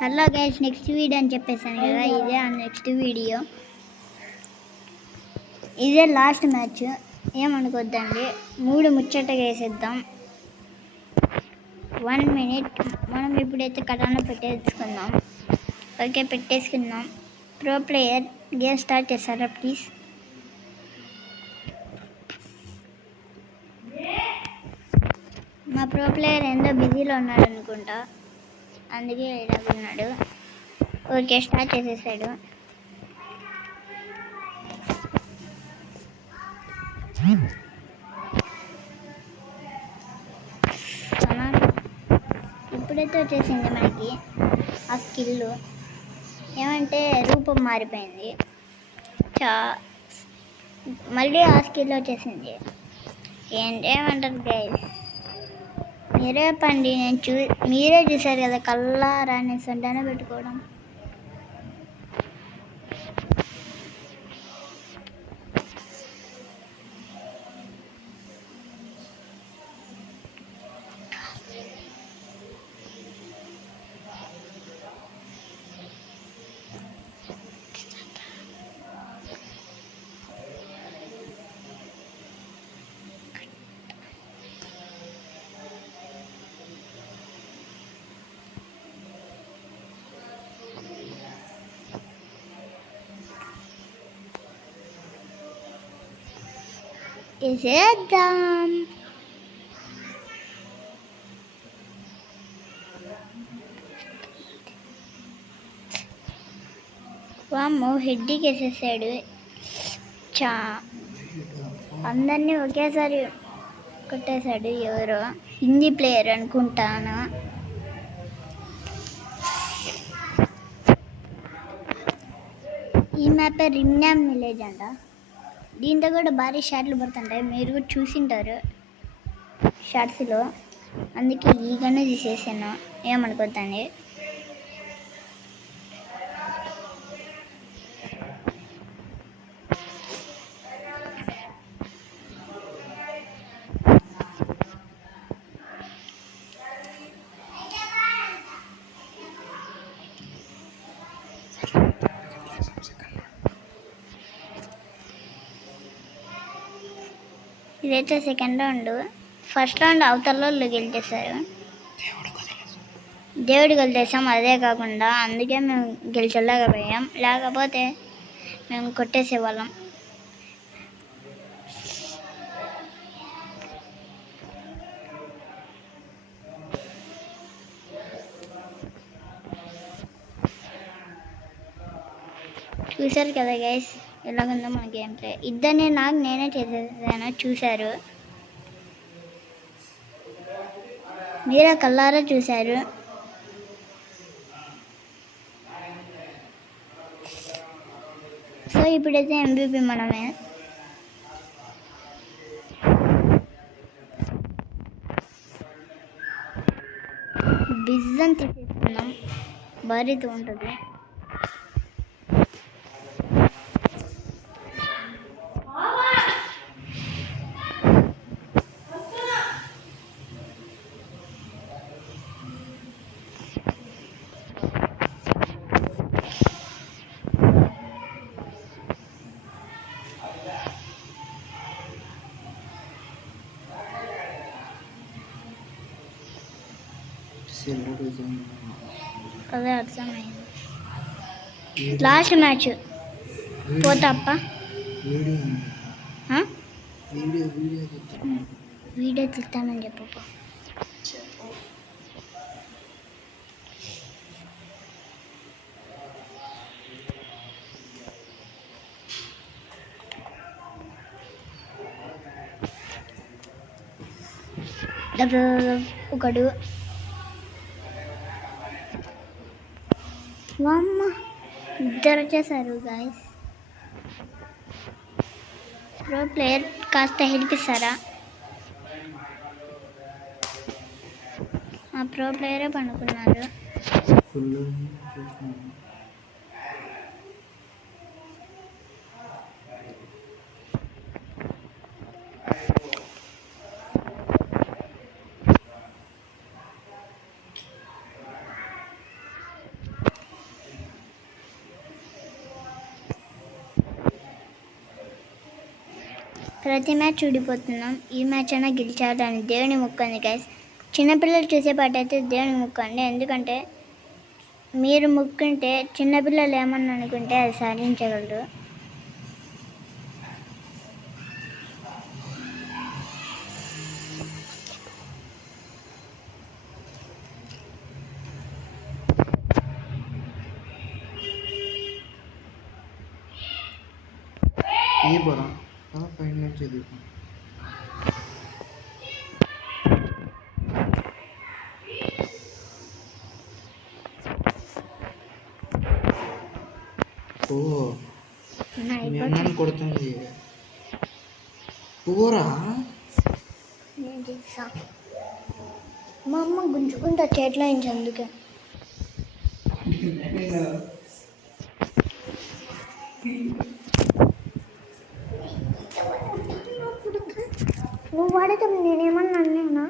Hello guys, next video అని చెప్పేసాను కదా, ఇదే నెక్స్ట్ వీడియో. ఇదే లాస్ట్ మ్యాచ్, ఏమనుకోద్దండి. 3 ముచ్చటగా వేసేద్దాం. 1 మినిట్. మనం ఇప్పుడైతే కటాన పెట్టేసుకుందాం. ఓకే, పెట్టేసుకుందాం. ప్రో ప్లేయర్ గేమ్ స్టార్ట్ చేస్తారా ప్లీజ్? మా ప్రో ప్లేయర్ ఎంతో బిజీలో ఉన్నాడు అనుకుంటా, అందుకే ఇలా ఉన్నాడు. ఓకే, స్టార్ట్ చేసేసాడు. ఇప్పుడైతే వచ్చేసింది మనకి ఆ స్కిల్. ఏమంటే రూపం మారిపోయింది, మళ్ళీ ఆ స్కిల్ వచ్చేసింది. ఏంటేమంటారు గైస్, మీరే పండి. మీరే చూసారు కదా, కల్లారాని సొంటనే పెట్టుకోవడం. వేసేద్దాం. వామ్మో, హెడ్కి వేసేసాడు. అందరినీ ఒకేసారి కొట్టేశాడు. ఎవరో హిందీ ప్లేయర్ అనుకుంటాను. ఈ మ్యాప్ రిమ్నామ్ విలేజ్ అంట. దీంతో కూడా భారీ షాట్లు పడుతుంటాయి, మీరు కూడా చూసింటారు షార్ట్స్లో. అందుకే ఈగనే తీసేసాను, ఏమనుకోద్దండి. ఇదైతే సెకండ్ రౌండ్. ఫస్ట్ రౌండ్ అవతలలో గెలిచేశారు. దేవుడికి వదిలేసాం, అదే కాకుండా అందుకే మేము గెలిచలేకపోయాం, లేకపోతే మేము కొట్టేసేవాళ్ళం. చూశారు కదా గైస్, ఎలాగుందో మన గేమ్ ప్లే. ఇద్దరిని నేనే చేసేసాను, చూశారు, మీరే కల్లారా చూశారు. సో ఇప్పుడైతే MVP మనమే. బిజన్ తీసేసుకుందాం, భారీతో ఉంటుంది. అదే అర్థమైంది. లాస్ట్ మ్యాచ్ పోతాప్ప. వీడియో తీస్తానని చెప్పు. ఒకడు వామ్మ, ఇద్దరు వచ్చేసారు గాయస్. ప్రో ప్లేయర్ కాస్త హెల్ప్ ఇస్తారా? ఆ ప్రో ప్లేయరే పనుకున్నారు. ప్రతి మ్యాచ్ ఊడిపోతున్నాం. ఈ మ్యాచ్ అయినా గెలిచాలని దేవుని మొక్కండి గైస్. చిన్నపిల్లలు చూసే పాటైతే దేవుని మొక్కండి. ఎందుకంటే మీరు మొక్కుంటే చిన్నపిల్లలు ఏమన్నా అనుకుంటే అది సాధించగలరు. ये बोला पहले నుంచి देखो ఓ మీ అన్నని కొడుతుంది పూరా నేను చేసా మా అమ్మ గుంజుకుంటా చేతిలో నుంచి అందుకే నువ్వు వాడితే నేనేమన్నా అన్నానా?